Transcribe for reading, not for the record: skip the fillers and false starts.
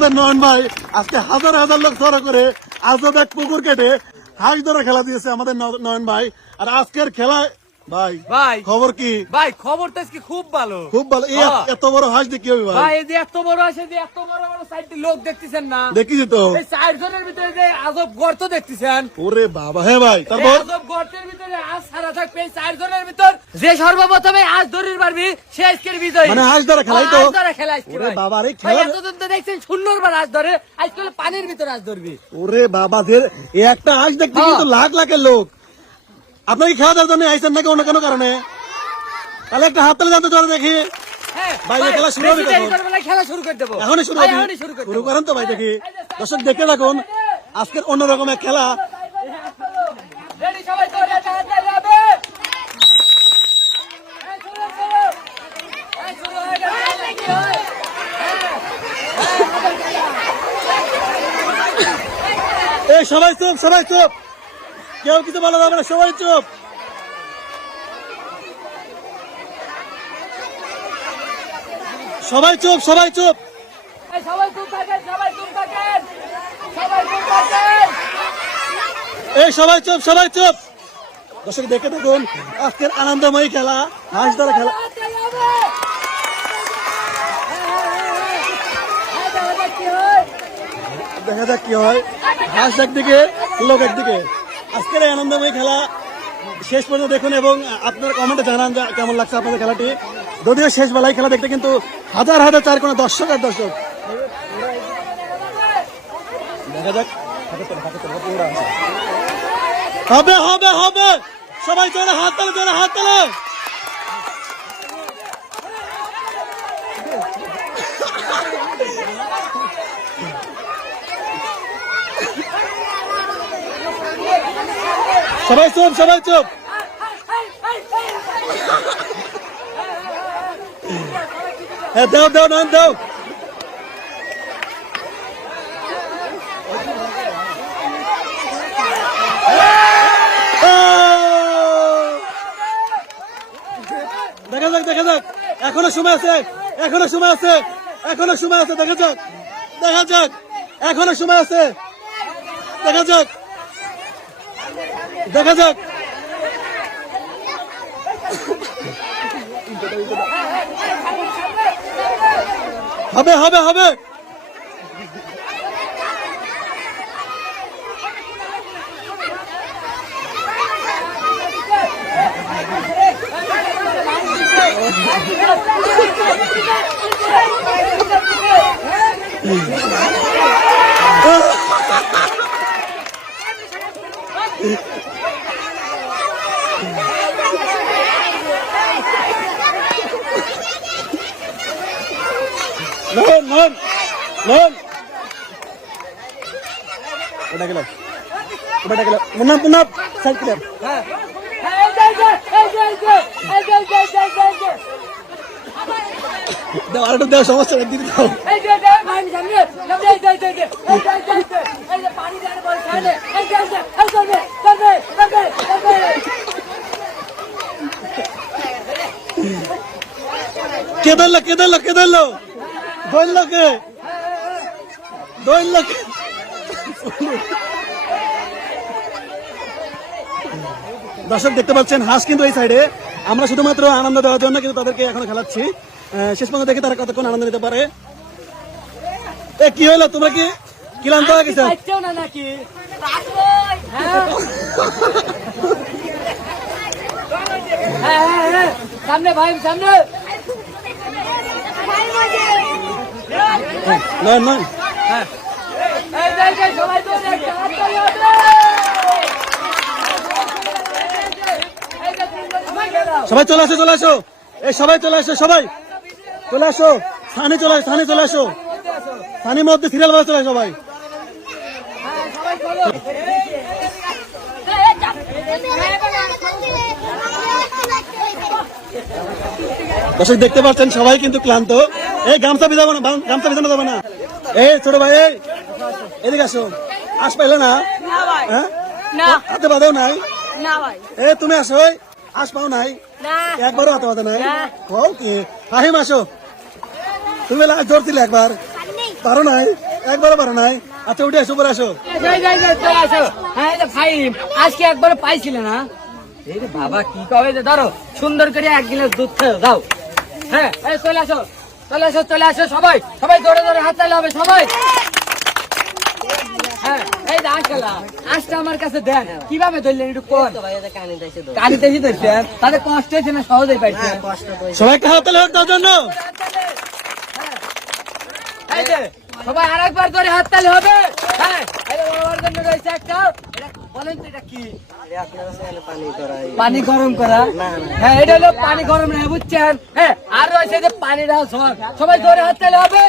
আমাদের নয়ন ভাই আজকে হাজার হাজার লোক জড়ো করে আজব এক পুকুর কেটে হাঁস ধরে খেলা দিয়েছে আমাদের নয়ন ভাই। আর আজকের খেলায় ভাই ভাই খবর কি? ভাই খবর তো আজকে খুব ভালো, খুব ভালো। এত বড় হাঁস দিয়ে কি হবে ভাই? ভাই এই যে এত বড় আছে, যে এত বড় বড় সাইডে লোক দেখতেছেন না? দেখিছি তো। এই চারজনের ভিতরে যে আজব গর্ত দেখতেছেন, ওরে বাবা। হ্যাঁ ভাই, তারপর আজব গর্তের ভিতরে আজ সারা থাকবে। এই চারজনের ভিতর যে সর্বপ্রথমে আজ ধরে পারবি সে আজকের বিজয়ী। মানে হাঁস ধরা খেলাই তো? হাঁস ধরা খেলা আজকে। ওরে ভাই বাবা, আরে ভাই খেলা এতদিন তো দেখছেন সুন্দর বার হাঁস ধরে, আজকাল পানির ভিতরে হাঁস ধরবি। ওরে বাবা, এই একটা হাঁস দেখতে কিন্তু লাখ লাখের লোক। আপনার কি খেলা দেওয়ার জন্য আইসেন নাকি অন্য কোনো কারণে? তাহলে একটা হাত তালে জানতে চলে দেখি। ভাই খেলা শুরু হবে খেলা শুরু করে দেবো, এখনই শুরু হবে। শুরু করেন তো ভাই, দেখি দর্শক দেখে রাখুন আজকের অন্যরকম এক খেলা। এই সবাই চুপ, সবাই চুপ, কেউ কিছু বলা যাবে না, সবাই চুপ। সবাই চুপ, সবাই চুপ, এই সবাই চুপ, সবাই চুপ। দর্শক দেখে দেখুন আজকের আনন্দময়ী খেলা, হাঁস ধরা খেলা। দেখা যাক কি হয়। হাঁস একদিকে, লোক একদিকে। আজকের এই আনন্দময়ী খেলা শেষ পর্যন্ত দেখুন এবং আপনার কমেন্টে জানান কেমন লাগছে আপনাদের খেলাটি। যদিও শেষ বেলায় খেলা দেখতে কিন্তু হাজার হাজার চার কোনো দর্শক আর দর্শক। দেখা যাক, হবে হবে হবে, সবাই চলে হাত তালে, চলে হাত তালে। সবাই চুপ, সবাই চুপ। হ্যাঁ, দাও দাও নাম দাও। দেখা যাক, দেখা যাক, এখনো সময় আছে, এখনো সময় আছে, এখনো সময় আছে। দেখা যাক, দেখা যাক, এখনো সময় আছে। দেখা যাক, দেখা যাক। হবে হবে হবে। নন নন নন, ওটা গেল, ওটা গেল। Munna Munna side clear. দাও আরেকটু দাও, সমস্যা নেই, দিদি দাও। কে ধরলো, কে ধরলো, কে ধরলো, ধরলো কে, ধরলো কে? দর্শক দেখতে পাচ্ছেন হাঁস কিন্তু এই সাইডে। আমরা শুধুমাত্র আনন্দ দেওয়ার জন্য কিন্তু তাদেরকে এখন খেলাচ্ছি। শেষ পর্যন্ত দেখি তারা কতক্ষণ আনন্দ নিতে পারে। এ কি হলো, তোমরা কি ক্লান্ত হয়ে গেছো নাকি? সামনে ভাই, সামনে নয় নয়। সবাই চলে আসো, চলে আসো, এই সবাই চলে আসো, সবাই চলে আসো। থানে চলে আসো, থানে চলে আসো, থানির মধ্যে সিরিয়াল বাজে চলে আসো সবাই। দর্শক দেখতে পাচ্ছেন সবাই কিন্তু ক্লান্ত। এই গামছা ভিজাবো না, গামছা ভিজানো যাবে না। এই ছোট ভাই, এই এদিকে আসো। আস পাইলে না? হ্যাঁ, হাতে বাঁধেও নাই। এ তুমি আসো, আস পাও নাই, একবারও হাতে বাঁধে নাই। কও কি ফাহিম, আসো। তুমি জোর দিলে একবার, পারো নাই। একবারও পারো নাই। আচ্ছা উঠে আসো, উপরে আসো। চলে আসো। হ্যাঁ, এই যে ফাইম, আজকে একবার পাইছিলে না? এই রে বাবা, কি কবে যে ধরো, সুন্দর করে 1 গ্লাস দুধ খেয়ে দাও। হ্যাঁ, এই চলে আসো, চলে আসো, চলে আসো সবাই, সবাই ধরে ধরে হাত তালি হবে সবাই। হ্যাঁ, এই যে আসলা, আজটা আমার কাছে দেন, কিভাবে ধরলেন একটু কোন? কানিতে এসে ধরছেন, তাদের কষ্ট হয়েছে না সহজেই পাইছেন? সবাইকে হাততালি হোক তার জন্য। এই যে, সবাই আরেকবার করে হাততালি হবে। হ্যাঁ, এই যে বড় জন্য রয়েছে একটা, এটা বলেন তো এটা কি? পানি গরম করা? হ্যাঁ, এটা হলো পানি গরম না, বুঝছেন? হ্যাঁ, আর রয়েছে যে পানিটা ঝড়, সবাই জোরে হাততালি হবে।